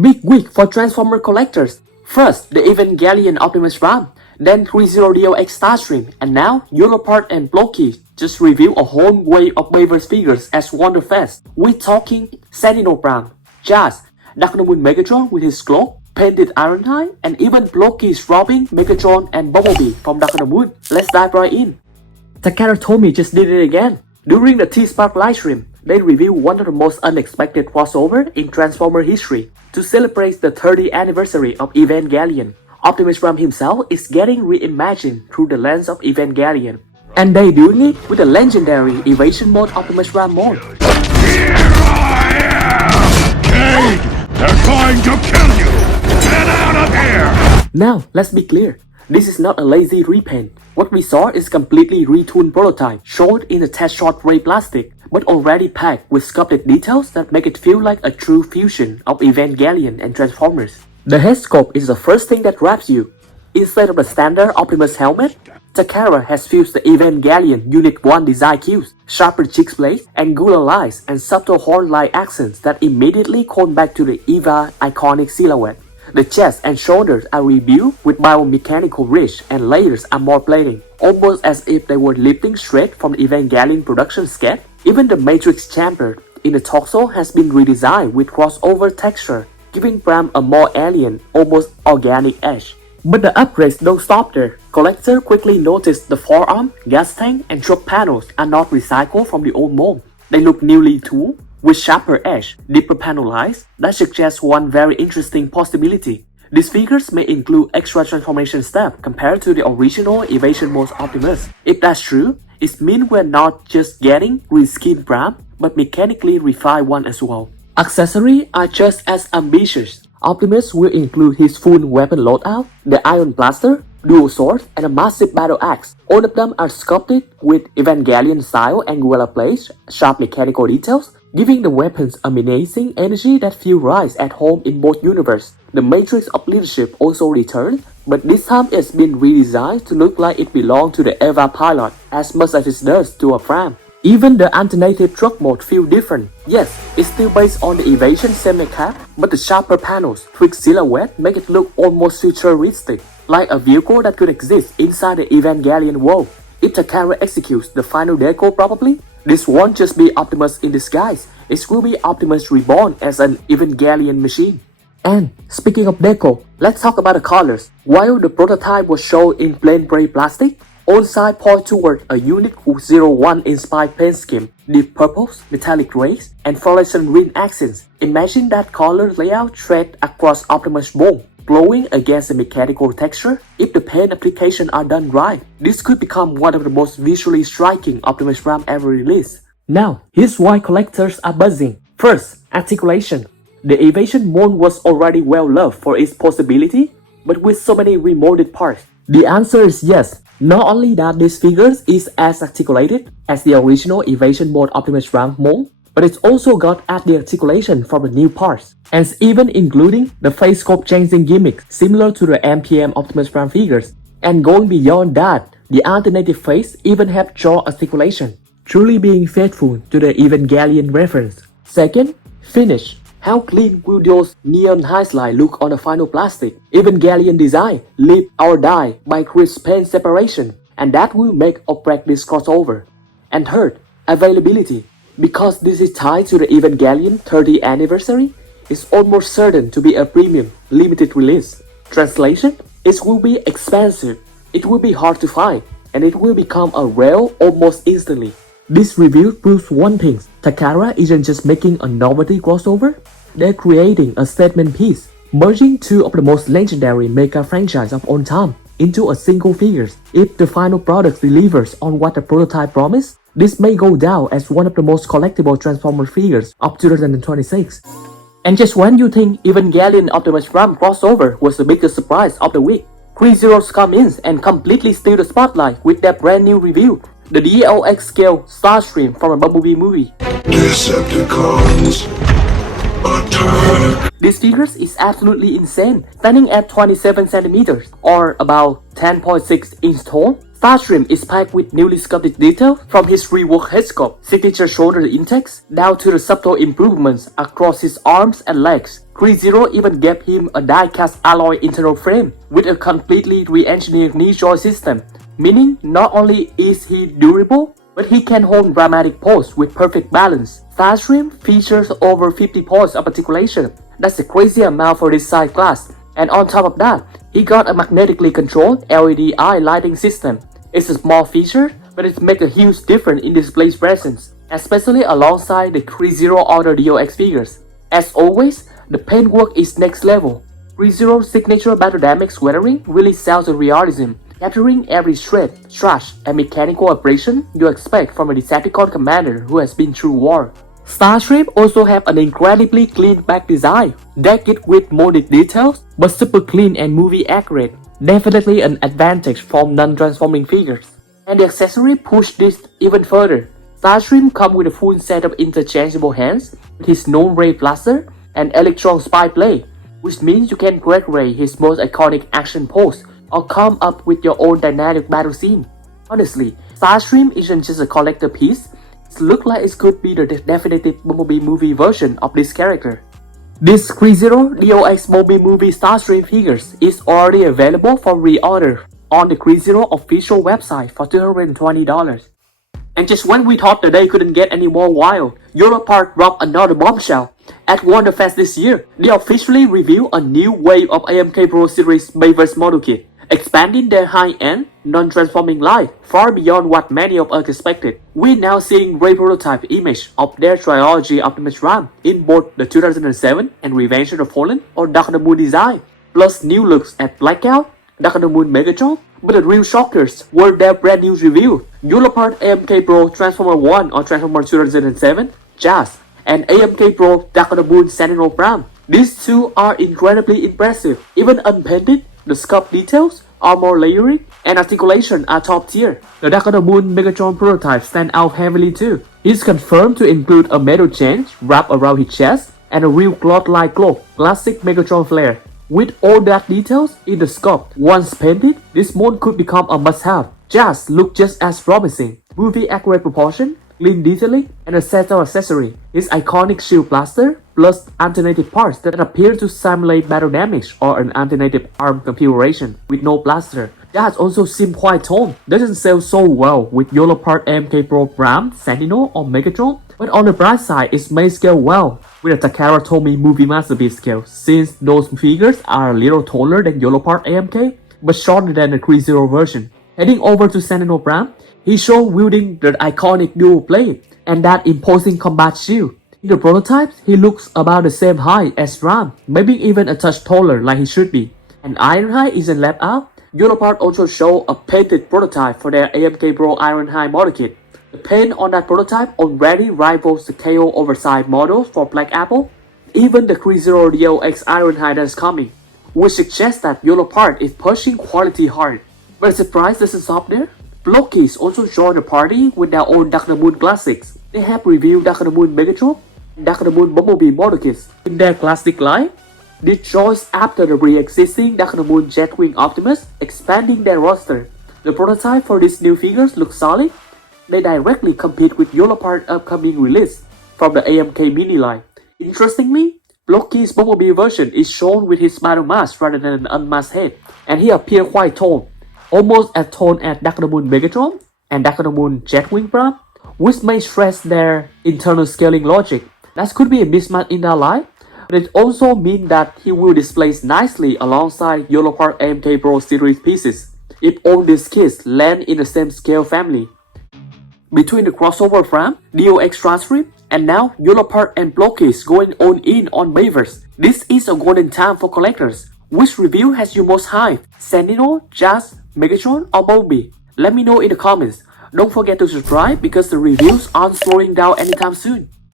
Big week for Transformer collectors. First, the Evangelion Optimus Prime, then Threezero DLX Starscream, and now Yolopark and Blokees just revealed a whole wave of Bayverse figures as Wonderfest. We're talking Sentinel Prime, Jazz, DOTM Megatron with his cloak, painted Ironhide, and even Blokees robbing Megatron and Bumblebee from DOTM. Let's dive right in. Takara told me just did it again. During the T-Spark Livestream, they revealed one of the most unexpected crossover in Transformer history. To celebrate the 30th anniversary of Evangelion, Optimus Prime himself is getting reimagined through the lens of Evangelion. And they doing it with the legendary Evasion Mode Optimus Prime mode. Here I am! Cade! They're going to kill you! Get out of here! Now, let's be clear. This is not a lazy repaint. What we saw is completely retooled prototype, showed in a test shot gray plastic, but already packed with sculpted details that make it feel like a true fusion of Evangelion and Transformers. The head sculpt is the first thing that grabs you. Instead of the standard Optimus helmet, Takara has fused the Evangelion Unit 1 design cues, sharper cheek blades, angular lines, and subtle horn-like accents that immediately call back to the Eva iconic silhouette. The chest and shoulders are rebuilt with biomechanical ridge and layers are more plating, almost as if they were lifting straight from the Evangelion production sketch. Even the matrix chamber in the torso has been redesigned with crossover texture, giving Prime a more alien, almost organic edge. But the upgrades don't stop there. Collector quickly noticed the forearm, gas tank, and truck panels are not recycled from the old mold. They look newly tooled, with sharper edge, deeper panel lines that suggests one very interesting possibility. These figures may include extra transformation steps compared to the original Evasion Mode Optimus. If that's true, it means we're not just getting reskinned Prime, but mechanically refined one as well. Accessories are just as ambitious. Optimus will include his full weapon loadout, the Iron Blaster, dual swords, and a massive battle axe. All of them are sculpted with Evangelion style angular plates, sharp mechanical details, giving the weapons a menacing energy that feels right at home in both universes. The Matrix of Leadership also returned, but this time it's been redesigned to look like it belongs to the Eva pilot as much as it does to a Prime. Even the alternative truck mode feels different. Yes, it's still based on the Evasion semi-cap, but the sharper panels, tweaked silhouette make it look almost futuristic, like a vehicle that could exist inside the Evangelion world. If Takara executes the final deco properly, this won't just be Optimus in disguise, it will be Optimus reborn as an Evangelion machine. And speaking of deco, let's talk about the colors. While the prototype was shown in plain gray plastic, all sides point toward a unique 01 inspired paint scheme, deep purples, metallic grays, and fluorescent green accents. Imagine that color layout thread across Optimus' bone, glowing against the mechanical texture. If the paint applications are done right, this could become one of the most visually striking Optimus Prime ever released. Now, here's why collectors are buzzing. First, articulation. The Evasion Mode was already well loved for its possibility, but with so many remolded parts, the answer is yes. Not only that this figure is as articulated as the original Evasion Mode Optimus Prime mold, but it's also got at the articulation from the new parts, and it's even including the face sculpt changing gimmick similar to the mpmn Optimus Prime figures. And going beyond that, the alternative face even have jaw articulation, truly being faithful to the Evangelion reference. Second, finish. How clean will those neon highlights look on the final plastic? Evangelion design, live or die by crisp paint separation, and that will make or break this crossover. And third, availability. Because this is tied to the Evangelion 30th anniversary, it's almost certain to be a premium, limited release. Translation? It will be expensive, it will be hard to find, and it will become a rare almost instantly. This review proves one thing, Takara isn't just making a novelty crossover, they're creating a statement piece, merging two of the most legendary mega franchises of all time into a single figure. If the final product delivers on what the prototype promised, this may go down as one of the most collectible Transformer figures of 2026. And just when you think Evangelion Optimus Prime crossover was the biggest surprise of the week, Threezero come in and completely steal the spotlight with their brand new review, the DLX scale Starscream from a Bumblebee Movie. Decepticons, attack! This figure is absolutely insane, standing at 27 cm or about 10.6 inch tall. Starscream is packed with newly sculpted detail from his reworked head sculpt, signature shoulder intakes, down to the subtle improvements across his arms and legs. Threezero even gave him a die-cast alloy internal frame with a completely re-engineered knee joint system, meaning not only is he durable, but he can hold dramatic pose with perfect balance. Starscream features over 50 points of articulation. That's a crazy amount for this size class. And on top of that, he got a magnetically controlled LED eye lighting system. It's a small feature, but it makes a huge difference in display presence, especially alongside the Threezero other DLX figures. As always, the paintwork is next level. Threezero's signature battle damage weathering really sells the realism, capturing every shred, scratch, and mechanical abrasion you expect from a Decepticon commander who has been through war. Starscream also have an incredibly clean back design, decked with molded details, but super clean and movie accurate. Definitely an advantage from non-transforming figures. And the accessory pushed this even further. Starscream comes with a full set of interchangeable hands, with his known ray blaster and electron spy blade, which means you can recreate his most iconic action pose or come up with your own dynamic battle scene. Honestly, Starscream isn't just a collector piece, it looks like it could be the definitive Bumblebee Movie version of this character. This Threezero DLX Bumblebee Movie Starscream figures is already available for re-order on the Threezero official website for $220. And just when we thought the day couldn't get any more wild, Yolopark dropped another bombshell. At Wonderfest this year, they officially revealed a new wave of AMK Pro Series Bayverse model kit, expanding their high-end, non-transforming line far beyond what many of us expected. We're now seeing Ray prototype image of their trilogy Optimus Prime in both the 2007 and Revenge of the Fallen or Dark of the Moon design, plus new looks at Blackout, Dark of the Moon Megatron. But the real shockers were their brand new review, Yolopark AMK Pro Transformer 1 or Transformer 2007 Jazz, and AMK Pro Dark of the Moon Sentinel Prime. These two are incredibly impressive. Even unpainted, the sculpt details, armor layering, and articulation are top tier. The Dark of the Moon Megatron prototype stands out heavily too. He's confirmed to include a metal chain wrapped around his chest and a real cloth-like cloak, classic Megatron flair. With all that details in the sculpt, once painted, this mold could become a must-have. Jazz look just as promising. Movie accurate proportion, clean detailing, and a set of accessories. His iconic shield blaster, plus alternative parts that appear to simulate battle damage or an alternative arm configuration with no blaster. Jazz also seems quite toned, doesn't sell so well with Yolopark MK Pro Prime, Sentinel, or Megatron, but on the bright side it may scale well with a Takara Tomy movie masterpiece scale, since those figures are a little taller than Yolopark AMK, but shorter than the Threezero version. Heading over to Sentinel Prime, he showed wielding the iconic dual blade and that imposing combat shield. In the prototypes, he looks about the same height as Prime, maybe even a touch taller like he should be. And Ironhide isn't left out. Yolopark also showed a painted prototype for their AMK Pro Ironhide model kit. The paint on that prototype already rivals the KO oversized models for Black Apple, even the Threezero DLX Ironhide that is coming, which suggests that Yolopark is pushing quality hard. But the surprise doesn't stop there. Blokees also joined the party with their own Dark of the Moon classics. They have reviewed Dark of the Moon Megatron and Dark of the Moon Bumblebee model kits in their classic line. This choice after the pre-existing Dark of the Moon Jetwing Optimus, expanding their roster. The prototype for these new figures looks solid. They directly compete with Yolopark's upcoming release from the AMK mini line. Interestingly, Blokees' Bumblebee version is shown with his battle mask rather than an unmasked head, and he appears quite toned, almost as toned as Dark of the Moon Megatron and Dark of the Moon Jetwing Prime, which may stress their internal scaling logic. That could be a mismatch in their line, but it also means that he will display nicely alongside Yolopark AMK Pro series pieces, if all these kits land in the same scale family. Between the crossover from DLX Starscream and now Yolopark and Blokees going all in on Bayverse, this is a golden time for collectors. Which review has you most hyped? Sentinel, Jazz, Megatron, or Bumblebee? Let me know in the comments. Don't forget to subscribe because the reviews aren't slowing down anytime soon.